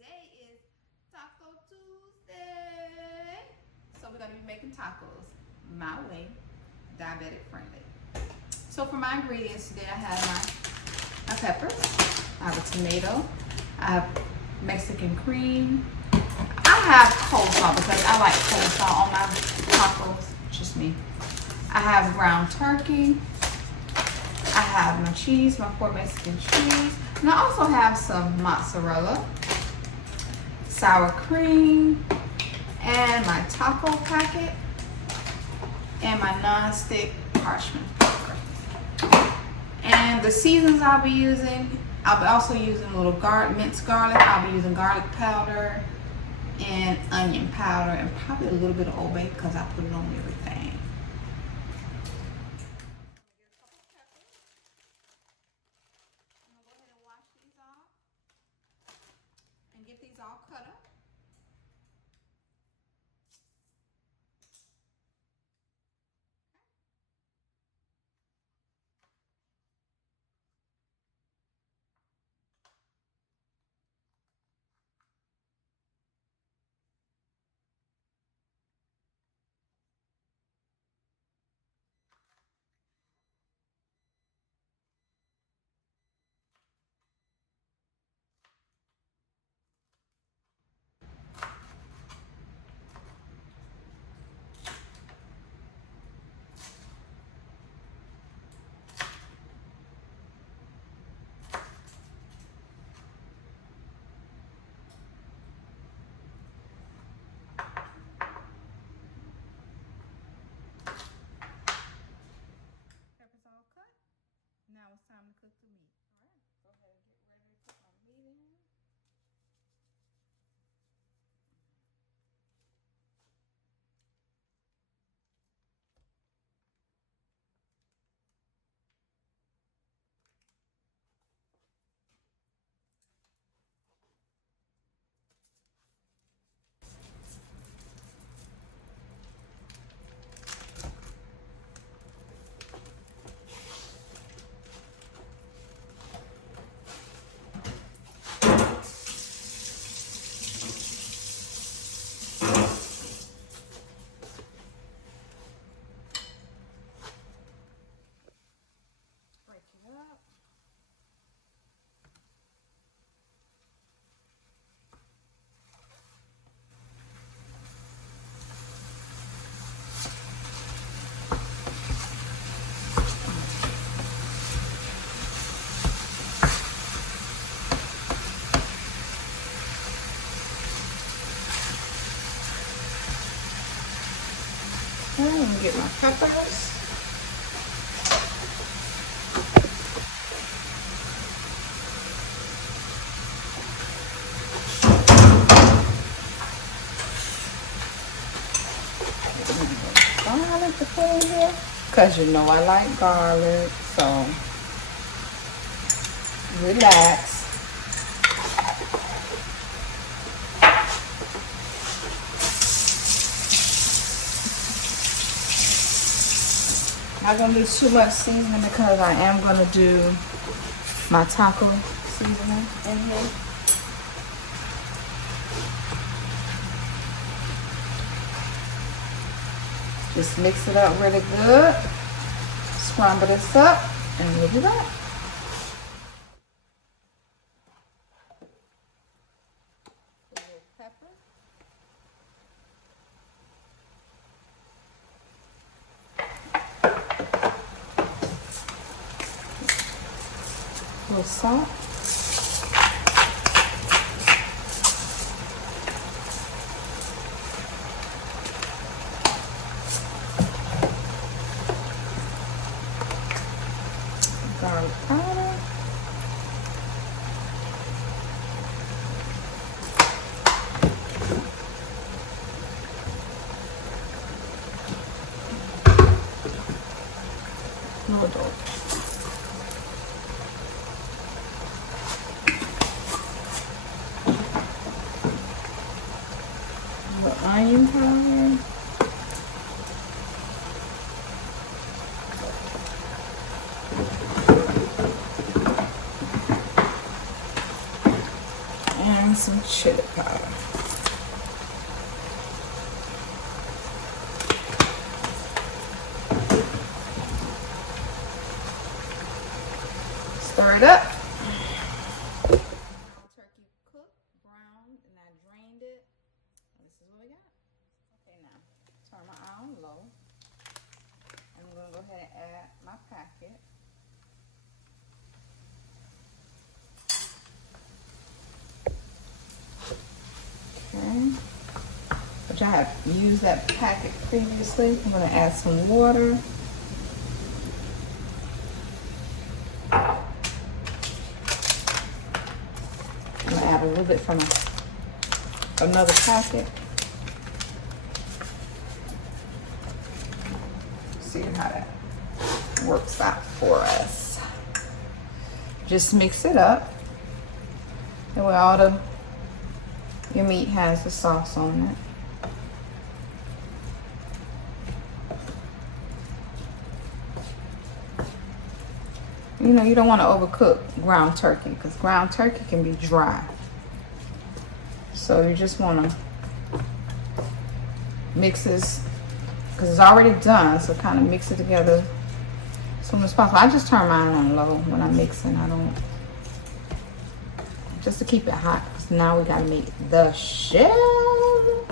today is Taco Tuesday. So we're going to be making tacos my way, diabetic friendly. So for my ingredients today, I have my peppers, I have a tomato, I have Mexican cream, I have coleslaw because I like coleslaw on my tacos, just me. I have ground turkey, I have my cheese, my 4 Mexican cheese, and I also have some mozzarella, sour cream, and my taco packet, and my non-stick parchment paper. And the seasons I'll be using, I'll be also using a little minced garlic. I'll be using garlic powder and onion powder and probably a little bit of Old Bay because I put it on everything. And get these all cut up. Now it's time to cook the meat. All right, go ahead and get ready to put my meat in. Break it up. I'm gonna get my peppers. Garlic to put in here, cause you know I like garlic, so relax. Not gonna do too much seasoning because I am gonna do my taco seasoning in here. Just mix it up really good. Scramble this up and we'll be back. A little pepper. A little salt. Garlic powder. Noodles. Onion powder. some chili powder. Stir it up. Turkey cooked, browned, and I drained it. This is what we got. Okay, now turn my eye on low. And I'm gonna go ahead and add my packet. Okay. Which I have used that packet previously. I'm gonna add some water. A little bit from another packet. See how that works out for us. Just mix it up. That way all your meat has the sauce on it. You know, you don't want to overcook ground turkey because ground turkey can be dry. So you just want to mix this because it's already done. So kind of mix it together as soon as possible. I just turn mine on low when I'm mixing. I don't, just to keep it hot because now we got to make the shell.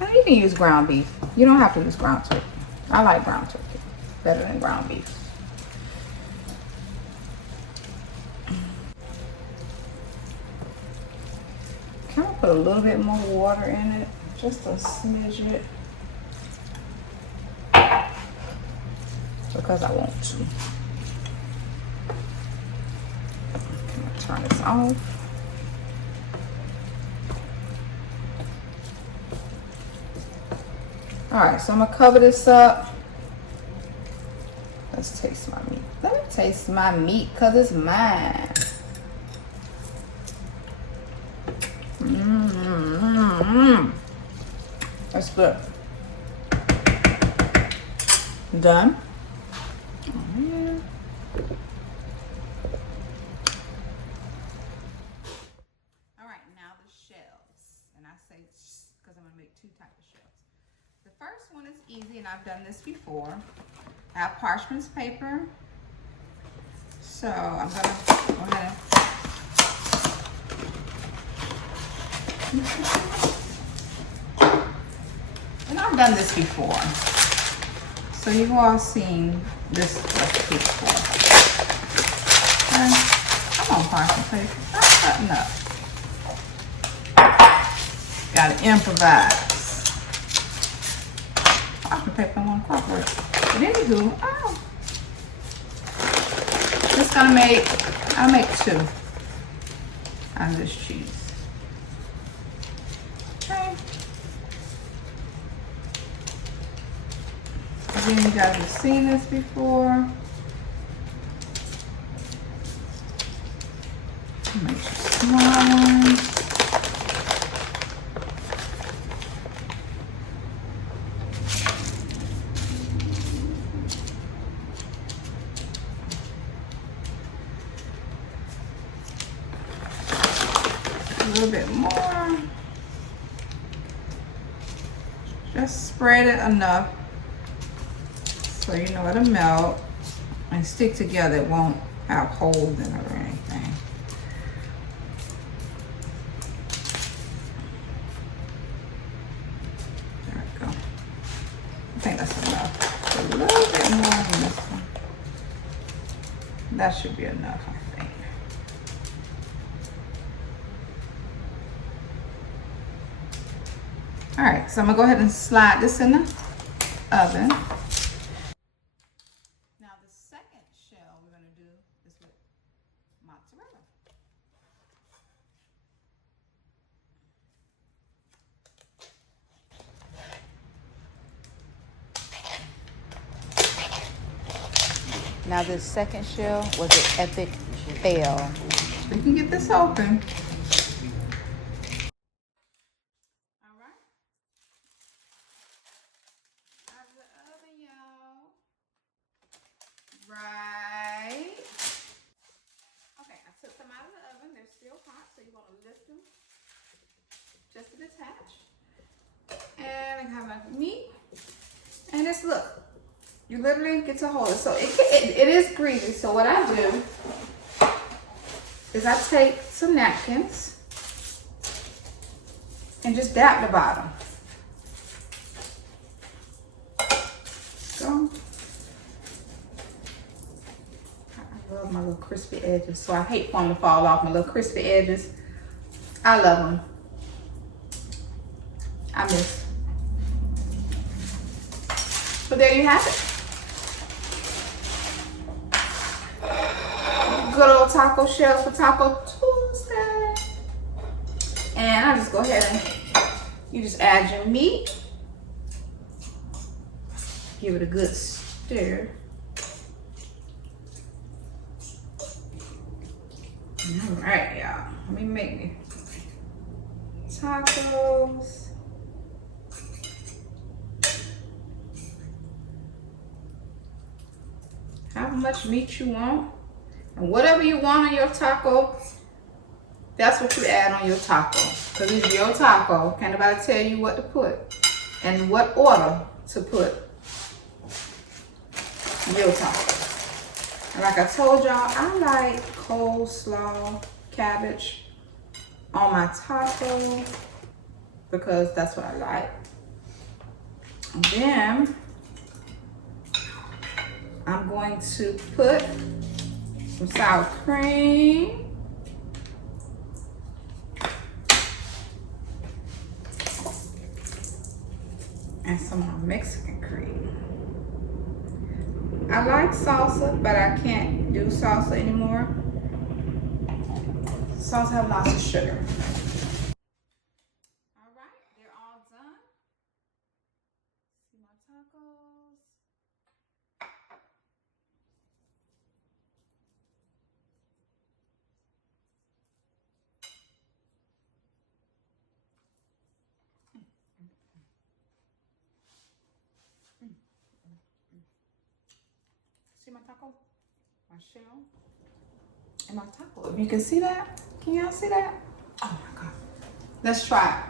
And you can use ground beef. You don't have to use ground turkey. I like ground turkey better than ground beef. Kind of put a little bit more water in it, just a smidget, because I want to. I'm gonna turn this off. All right, so I'm gonna cover this up. Let's taste my meat. Let me taste my meat, cause it's mine. That's good. Done. Oh, man. All right, now the shells. And I say because I'm gonna make two types of shells. The first one is easy, and I've done this before. I have parchment paper. So I'm gonna go ahead and I've done this before. So you've all seen this recipe before. Okay. Come on, parchment paper. Stop cutting up. Gotta improvise. Parchment paper don't want to cooperate. But anywho, just gonna I'll make two out of this cheese. Okay. Again, you guys have seen this before. Make some small ones. A little bit more. Just spread it enough so you know it'll melt and stick together. It won't have holes in it or anything. There we go. I think that's enough. A little bit more than this one. That should be enough, I think. All right, so I'm gonna go ahead and slide this in the oven. Now the second shell we're gonna do is with mozzarella. Now this second shell was an epic fail. We can get this open. Right. Okay, I took them out of the oven. They're still hot. you're going to lift them just to detach. And I have my meat. And just look, you literally get to hold it. So it is greasy. So what I do is I take some napkins and just dab the bottom. So I love my little crispy edges. So I hate for them to fall off, my little crispy edges. I love them. I miss. So there you have it. Good old taco shells for Taco Tuesday. And I'll just go ahead and you just add your meat. Give it a good stir. All right, y'all. Let me make me tacos. How much meat you want. And whatever you want on your taco, that's what you add on your taco. Because it's your taco. Can't nobody tell you what to put and what order to put your taco. And like I told y'all, I like coleslaw, cabbage on my taco because that's what I like. And then I'm going to put some sour cream. And some Mexican cream. I like salsa, but I can't do salsa anymore. Salsa have lots of sugar. All right, they're all done. See my tacos. See my taco? My shell and my taco. If you can see that, can y'all see that? Oh my God. Let's try it.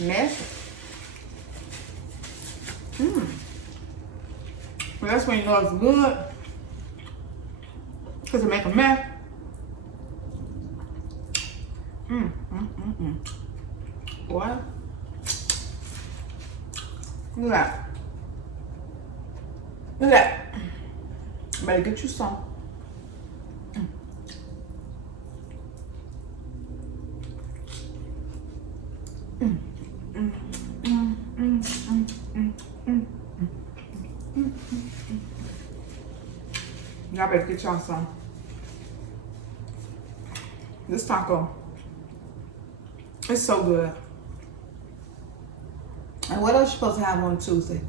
Mess. Well, that's when you know it's good. Because it make a mess. Boy. Look at that. Look at that. Better get you some. Y'all better get y'all some. This taco, it's so good. And what else you supposed to have on Tuesday?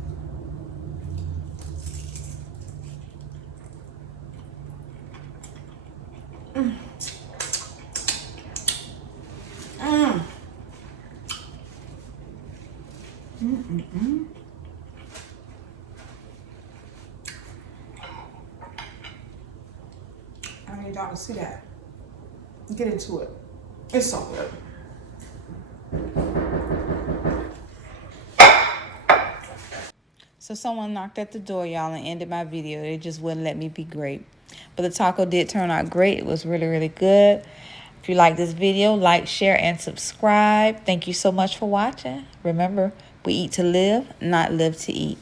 I need y'all to see that. Get into it. It's so good. So someone knocked at the door, y'all, and ended my video. They just wouldn't let me be great. But the taco did turn out great. It was really, really good. If you like this video, like, share, and subscribe. Thank you so much for watching. Remember, we eat to live, not live to eat.